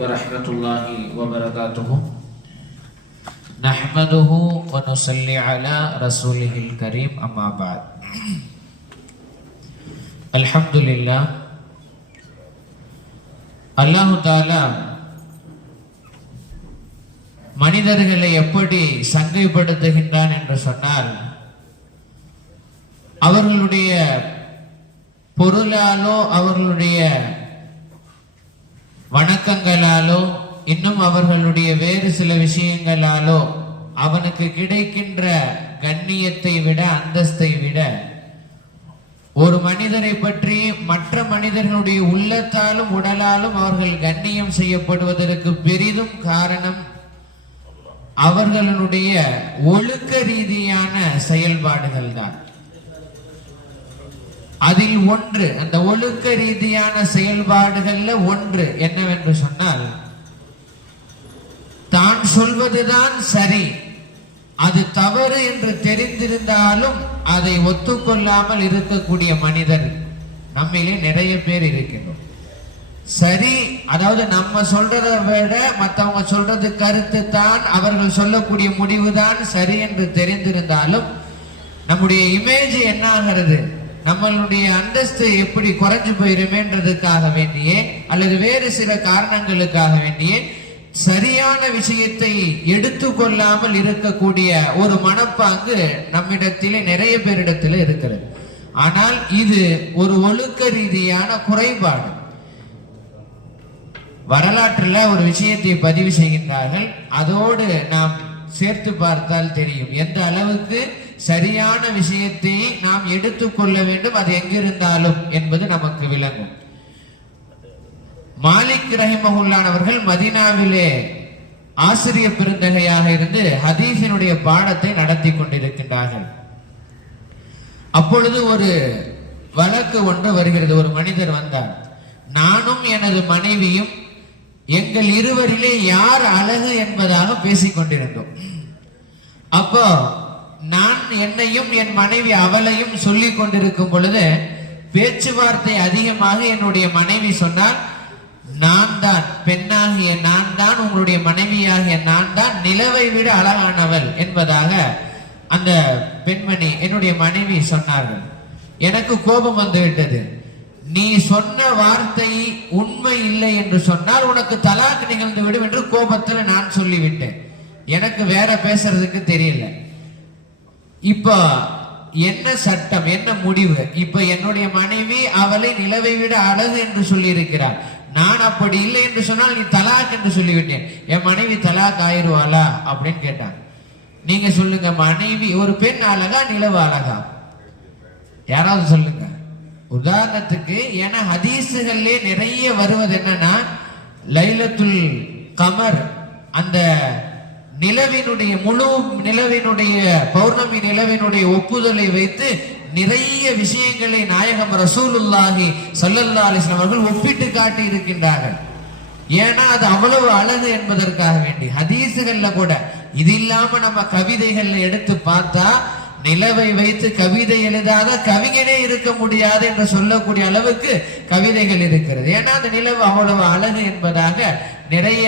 ورحمة الله وبركاته نحمده ونصلي على رسوله الكريم أما بعد الحمد لله அல்லாஹ் தஆலா மனிதர்களை எப்படி சங்கைப்படுத்துகின்றான் என்று சொன்னால் அவர்களுடைய பொருளாலோ அவர்களுடைய வணக்கங்களாலோ இன்னும் அவர்களுடைய வேறு சில விஷயங்களாலோ அவனுக்கு கிடைக்கின்ற கண்ணியத்தை விட அந்தஸ்தை விட ஒரு மனிதரை பற்றி மற்ற மனிதர்களுடைய உள்ளத்தாலும் உடலாலும் அவர்கள் கண்ணியம் செய்யப்படுவதற்கு பெரிதும் காரணம் அவர்களுடைய ஒழுக்க ரீதியான செயல்பாடுகள் தான். அதில் ஒன்று, அந்த ஒழுக்க ரீதியான செயல்பாடுகள்ல ஒன்று என்னவென்று சொன்னால், தான் சொல்வதுதான் சரி, அது தவறு என்று தெரிந்திருந்தாலும் அதை ஒத்துக்கொள்ளாமல் இருக்கக்கூடிய மனிதர் நம்மிலே நிறைய பேர் இருக்கின்றோம். சரி, அதாவது நம்ம சொல்றதை விட மற்றவங்க சொல்றது கருத்து தான், அவர்கள் சொல்லக்கூடிய முடிவுதான் சரி என்று தெரிந்திருந்தாலும் நம்முடைய இமேஜ் என்ன ஆகிறது, நம்மளுடைய அந்தஸ்து எப்படி குறைஞ்சு போயிருமேன்றதுக்காக வேண்டியே அல்லது வேறு சில காரணங்களுக்காக வேண்டியே சரியான விஷயத்தை எடுத்துக்கொள்ளாமல் இருக்கக்கூடிய ஒரு மனப்பாங்கு நம்மிடத்திலே நிறைய பேரிடத்திலே இருக்கிறது. ஆனால் இது ஒரு ஒழுக்க ரீதியான குறைபாடு. வரலாற்றுல ஒரு விஷயத்தை பதிவு செய்கின்றார்கள், அதோடு நாம் சேர்த்து பார்த்தால் தெரியும் எந்த அளவுக்கு சரியான விஷயத்தை நாம் எடுத்துக்கொள்ள வேண்டும், அது எங்கிருந்தாலும் என்பது நமக்கு விளங்கும். மாலிக் ரஹிமஹுல்லாஹ் அவர்கள் மதீனாவிலே ஆசிரியர் பெருந்தகையாக இருந்து ஹதீஸினுடைய பாடத்தை நடத்தி கொண்டிருக்கின்றார்கள். அப்பொழுது ஒரு வழக்கு ஒன்று வருகிறது. ஒரு மனிதர் வந்தார். நானும் எனது மனைவியும் எங்கள் இருவரிலே யார் அழகு என்பதாக பேசிக் கொண்டிருந்தோம். அப்போ நான் என்னையும் என் மனைவி அவளையும் சொல்லிக் கொண்டிருக்கும் பொழுது பேச்சுவார்த்தை அதிகமாக என்னுடைய மனைவி சொன்னால், நான் தான், பெண்ணாகிய நான் தான், உங்களுடைய மனைவியாகிய நான் தான் நிலவை விட அழகானவள் என்பதாக அந்த பெண்மணி என்னுடைய மனைவி சொன்னார்கள். எனக்கு கோபம் வந்து விட்டது. நீ சொன்ன வார்த்தை உண்மை இல்லை என்று சொன்னால் உனக்கு தலாக் நிகழ்ந்து விடும் என்று கோபத்தில் நான் சொல்லிவிட்டேன். எனக்கு வேற பேசுறதுக்கு தெரியல. இப்ப என்ன சட்டம், என்ன முடிவு? இப்ப என்னுடைய மனைவி அவளை நிலவை விட அழகு என்று சொல்லி இருக்கிறார். நான் அப்படி இல்லை என்று சொன்னால் நீ தலாக் என்று சொல்லிவிட்டேன். என் மனைவி தலாக் ஆயிடுவாளா அப்படின்னு கேட்டான். நீங்க சொல்லுங்க, மனைவி ஒரு பெண் அழகா நிலவு அழகா? யாராவது சொல்லுங்க. உதாரணத்துக்கு, ஏன்னா ஹதீசுகள்லே நிறைய வருவது என்னன்னா, லைலத்துல் கமர், அந்த நிலவினுடைய முழு நிலவினுடைய பௌர்ணமி நிலவினுடைய ஒப்புதலை வைத்து நிறைய விஷயங்களை நாயகம் ரசூலுல்லாஹி ஸல்லல்லாஹு அலைஹி வஸல்லம் அவர்கள் ஒப்பிட்டு காட்டி இருக்கின்றார்கள். ஏன்னா அது அவ்வளவு அழகு என்பதற்காக வேண்டி. ஹதீசுகள்ல கூட இது இல்லாம நம்ம கவிதைகள்ல எடுத்து பார்த்தா, நிலவை வைத்து கவிதை எழுதாத கவிஞனே இருக்க முடியாது என்று சொல்லக்கூடிய அளவுக்கு கவிதைகள் இருக்கிறது. ஏன்னா அந்த நிலவு அவ்வளவு அழகு என்பதாக நிறைய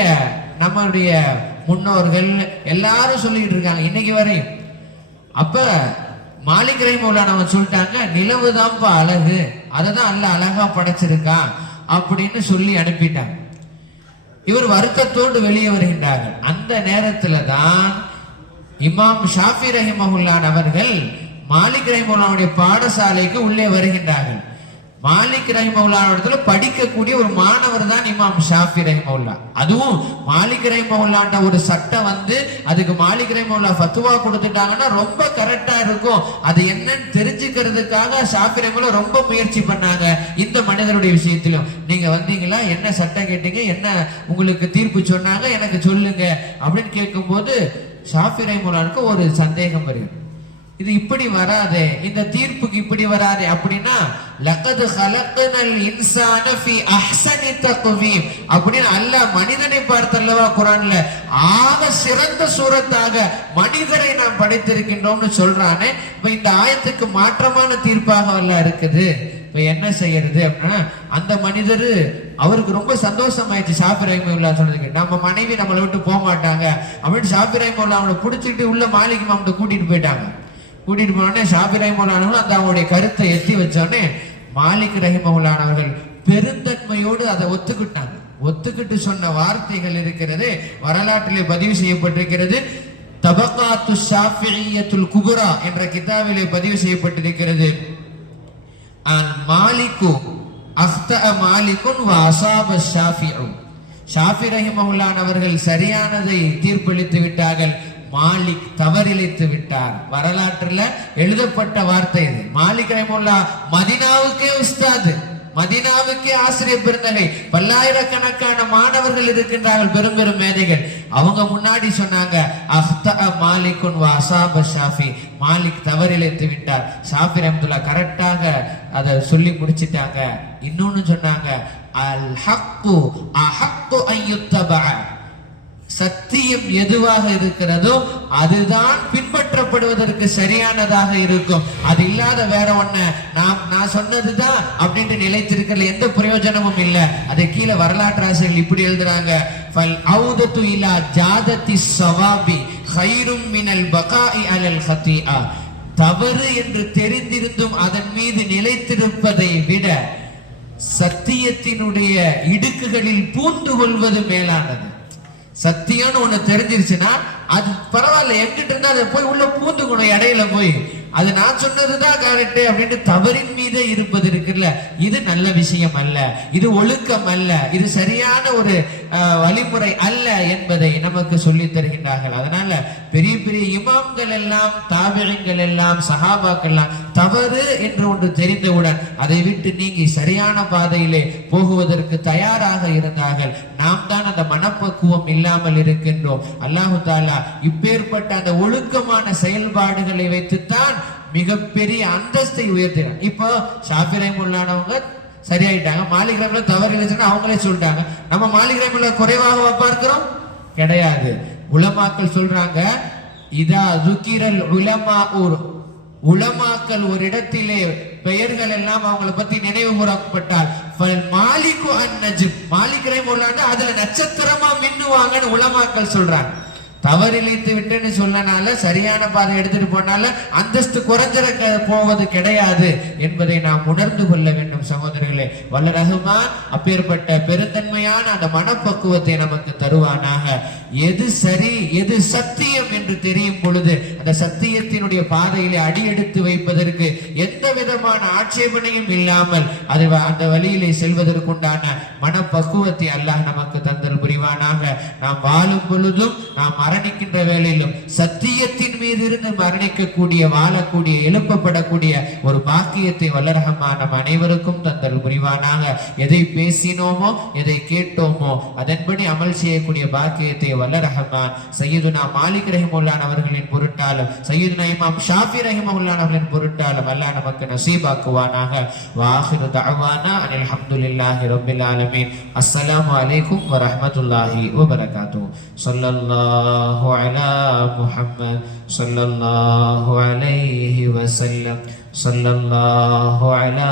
நம்மளுடைய முன்னோர்கள் எல்லாரும் சொல்லிட்டு இருக்காங்க இன்னைக்கு வரையும். அப்ப மாலிக் ரஹிமஹுல்லாஹ் அவன் சொல்லிட்டாங்க, நிலவுதான்ப்பா அழகு, அததான் அல்லாஹ் அழகா படைச்சிருக்கான் அப்படின்னு சொல்லி அனுப்பிட்டாங்க. இவர் வருத்தத்தோடு வெளியே வருகின்றார்கள். அந்த நேரத்துல தான் இமாம் ஷாஃபி ரஹிமஹுல்லாஹ் அவர்கள் மாலிக் ரஹிமஹுல்லாஹ்வுடைய பாடசாலைக்கு உள்ளே வருகின்றார்கள். மாலிக் ரஹிமஹுல்லாஹ் இடத்துல படிக்கக்கூடிய ஒரு மாணவர் தான் இமாம் ஷாஃபி ரஹிமஹுல்லாஹ். அதுவும் மாலிக் ரஹிமஹுல்லாஹ் ஒரு சட்டம் வந்து அதுக்கு மாலிக் ரஹிமஹுல்லாஹ் ஃபத்வா கொடுத்துட்டாங்கன்னா ரொம்ப கரெக்டா இருக்கும். அது என்னன்னு தெரிஞ்சுக்கிறதுக்காக ஷாஃபி ரஹிமஹுல்லாஹ் ரொம்ப முயற்சி பண்ணாங்க. இந்த மனிதருடைய விஷயத்திலும் நீங்க வந்தீங்களா, என்ன சட்டம் கேட்டீங்க, என்ன உங்களுக்கு தீர்ப்பு சொன்னாங்க, எனக்கு சொல்லுங்க அப்படின்னு கேட்கும் போது ஷாஃபி ரஹிமஹுல்லாஹ்வுக்கு ஒரு சந்தேகம் வருது. இது இப்படி வராதே, இந்த தீர்ப்புக்கு இப்படி வராதே அப்படின்னா, லகத் ஹலக்னல் இன்சான ஃபீ அஹ்ஸனி தக்வீம் அப்படின்னு அல்லாஹ் மனிதனை பார்த்தல்லவா குர்ஆன்ல ஆக சிறந்த சூரத்தாக மனிதரை நாம் படைத்திருக்கின்றோம்னு சொல்றானே. இப்ப இந்த ஆயத்துக்கு மாற்றமான தீர்ப்பாக அல்லாஹ் இருக்குது. இப்ப என்ன செய்யறது அப்படின்னா, அந்த மனிதர் அவருக்கு ரொம்ப சந்தோஷமாயிடுச்சு. ஷாஃபி ரஹிமஹுல்லா சொன்னதுக்கு, நம்ம மனைவி நம்மளை விட்டு போக மாட்டாங்க அப்படின்னு ஷாஃபி ரஹிமஹுல்லா அவங்களை பிடிச்சிட்டு உள்ள மாலிக் இமாம்கிட்ட கூட்டிட்டு போயிட்டாங்க. கூட்டிட்டு போனோடனே ஷாஃபி ரஹிமஹுல்லானவர்கள் அந்த அவங்களுடைய கருத்தை எத்தி வச்சோடனே மாலிக் ரஹிமஹுல்லானவர்கள் பெருந்தன்மையோடு அதை ஒத்துக்கிட்டாங்க. ஒத்துக்கிட்டு சொன்ன வார்த்தைகள் இருக்கிறது, வரலாற்றிலே பதிவு செய்யப்பட்டிருக்கிறது. தபகாத்து ஷாஃபிஇய்யத்துல் குப்ரா என்ற கிதாபிலே பதிவு செய்யப்பட்டிருக்கிறது. மாலிக்கு அஃதஅ மாலிகுன் வ அஸாப ஷாஃபிஉ. ஷாஃபி ரஹிமஹுல்லாஹ் அவர்கள் சரியானதை தீர்ப்பளித்து விட்டார்கள், மாலிக் தவறிழைத்து விட்டார். வரலாற்றுல எழுதப்பட்ட வார்த்தை இது. மாலிக் ரஹிமஹுல்லாஹ் மதீனாவுக்கே உஸ்தாது, மதீனாவுக்கே ஆசிரியர் பெருந்தகை, பல்லாயிரக்கணக்கான மாணவர்கள் இருக்கின்றார்கள், பெரும் பெரும் மேதைகள். அவங்க முன்னாடி சொன்னாங்க, அஃதஅ மாலிகுன் வ அஸாப ஷாஃபி, மாலிக் தவறிழைத்து விட்டார். ஷாஃபி ரஹ்மத்துல்லாஹ் கரெக்டாக அதை சொல்லி முடிச்சிட்டாங்க. இன்னொன்னு சொன்னாங்க, அல் ஹக்கு அஹக்கு அன் யுத்தபஅ, சத்தியம் எதுவாக இருக்கிறதோ அதுதான் பின்பற்றப்படுவதற்கு சரியானதாக இருக்கும். அது இல்லாத வேற ஒண்ணு நான் சொன்னதுதான் அப்படின்ட்டு நிலைத்திருக்கிறதுல எந்த பிரயோஜனமும் இல்லை. அதை கீழே வரலாற்று ஆசிரியர்கள் இப்படி எழுதுறாங்க, ஃபல் ஔதத்து இலா ஜாதத்தி ஸவாபி கைரும் மினல் பகாஇ அலல் ஹதீஆ. தவறு என்று தெரிந்திருந்தும் அதன் மீது நிலைத்திருப்பதை விட சத்தியத்தினுடைய இடுக்குகளில் பூந்து கொள்வது மேலானது. சத்தியம்னு ஒண்ணு தெரிஞ்சிருச்சுன்னா அது பரவாயில்ல, எங்கிட்ட இருந்தா அதை போய் உள்ள பூந்துக்கணும், இடையில போய் அது நான் சொன்னதுதான் கரெக்ட் அப்படின்ட்டு தவறின் மீது இருப்பது இருக்குல்ல, இது நல்ல விஷயம் அல்ல, இது ஒழுக்கம் அல்ல, இது சரியான ஒரு வழிமுறை அல்ல என்பதை நமக்கு சொல்லி தருகின்றார்கள். அதனால பெரிய பெரிய இமாம்கள் எல்லாம், தாபிஈன்கள் எல்லாம், சஹாபாக்கள் எல்லாம் தவறு என்று ஒன்று தெரிந்தவுடன் அதை விட்டு நீங்கி சரியான பாதையிலே போகுவதற்கு தயாராக இருந்தார்கள். நாம் தான் அந்த மனப்பக்குவம் இல்லாமல் இருக்கின்றோம். அல்லாஹு தஆலா இப்பேற்பட்ட அந்த ஒழுக்கமான செயல்பாடுகளை வைத்துத்தான் மிகப்பெரிய அந்தஸ்தை உயர்த்தினார். இப்போ ஷாஃபி ரஹிமஹுல்லாஹ் சரியாயிட்டாங்க, மாலிக் ரஹிமஹுல்லாஹ் தவறு இல்லைன்னு அவங்களே சொல்லிட்டாங்க. நம்ம மாலிக் ரஹிமஹுல்லாஹ் குறைவாக பார்க்கிறோம் கிடையாது. உலமாக்கள் சொல்றாங்க, இதா ذுகிரல் உலமாஉ, உலமாக்கள் ஒரு இடத்திலே பெயர்கள் எல்லாம் அவங்களை பத்தி நினைவு கூறப்பட்டால் மாலிகு அன் நஜ்ம், மாலிக் ரஹிமஹுல்லாஹ் அதுல நட்சத்திரமா மின்னுவாங்கன்னு உலமாக்கள் சொல்றாங்க. தவறிழைத்து விட்டுன்னு சொல்லனால, சரியான பாதை எடுத்துட்டு போனால அந்தஸ்து குறைஞ்சிட போவது கிடையாது என்பதை நாம் உணர்ந்து கொள்ள வேண்டும் சகோதரர்களே. வல்ல ரஹ்மான் அப்பேற்பட்ட பெருந்தன்மையான அந்த மனப்பக்குவத்தை நமக்கு தருவானாக. எது சரி எது சத்தியம் என்று தெரியும் பொழுது அந்த சத்தியத்தினுடைய பாதையிலே அடியெடுத்து வைப்பதற்கு எந்த விதமான ஆட்சேபனையும் இல்லாமல் அது அந்த வழியிலே செல்வதற்குண்டான மனப்பக்குவத்தை அல்லாஹ் நமக்கு தந்தல் புரிவானாக. நாம் வாழும் பொழுதும், நாம் மரணிக்கின்ற வேளையிலும் சத்தியத்தின் மீது இருந்து மரணிக்கக்கூடிய, வாழக்கூடிய, எழுப்பப்படக்கூடிய ஒரு பாக்கியத்தை வல்ல ரஹ்மான் நம் அனைவருக்கும் தந்தல் புரிவானாக. எதை பேசினோமோ, எதை கேட்டோமோ அதன்படி அமல் செய்யக்கூடிய பாக்கியத்தை வல்ல ரஹ்மான் சய்யிதுனா மாலிக் ரஹிமஹுல்லாஹ் அவர்களின் பொருட்டாலும், சய்யிதுனா இமாம் ஷாஃபி ரஹிமஹுல்லாஹ் அவர்களின் பொருட்டாலும் அல்லாஹ் நமக்கு நசீபாக்குவானாக. வாஹிரு தஅவானா அனில் ஹம்துலில்லாஹி ரப்பில் ஆலமீன். அஸ்ஸலாமு அலைக்கும் வ ரஹ்மத்துல்லாஹி வ பரகாத்துஹு. ஸல்லல்லாஹு அலா முஹம்மத் ஸல்லல்லாஹு அலைஹி வஸல்லம். ஸல்லல்லாஹு அலா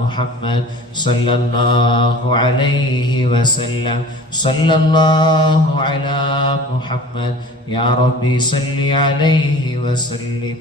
முஹம்மத் ஸல்லல்லாஹு அலைஹி வஸல்லம். ஸல்லல்லாஹு அலா முஹம்மத் யா ரப்பி ஸல்லி அலைஹி வஸல்லிம்.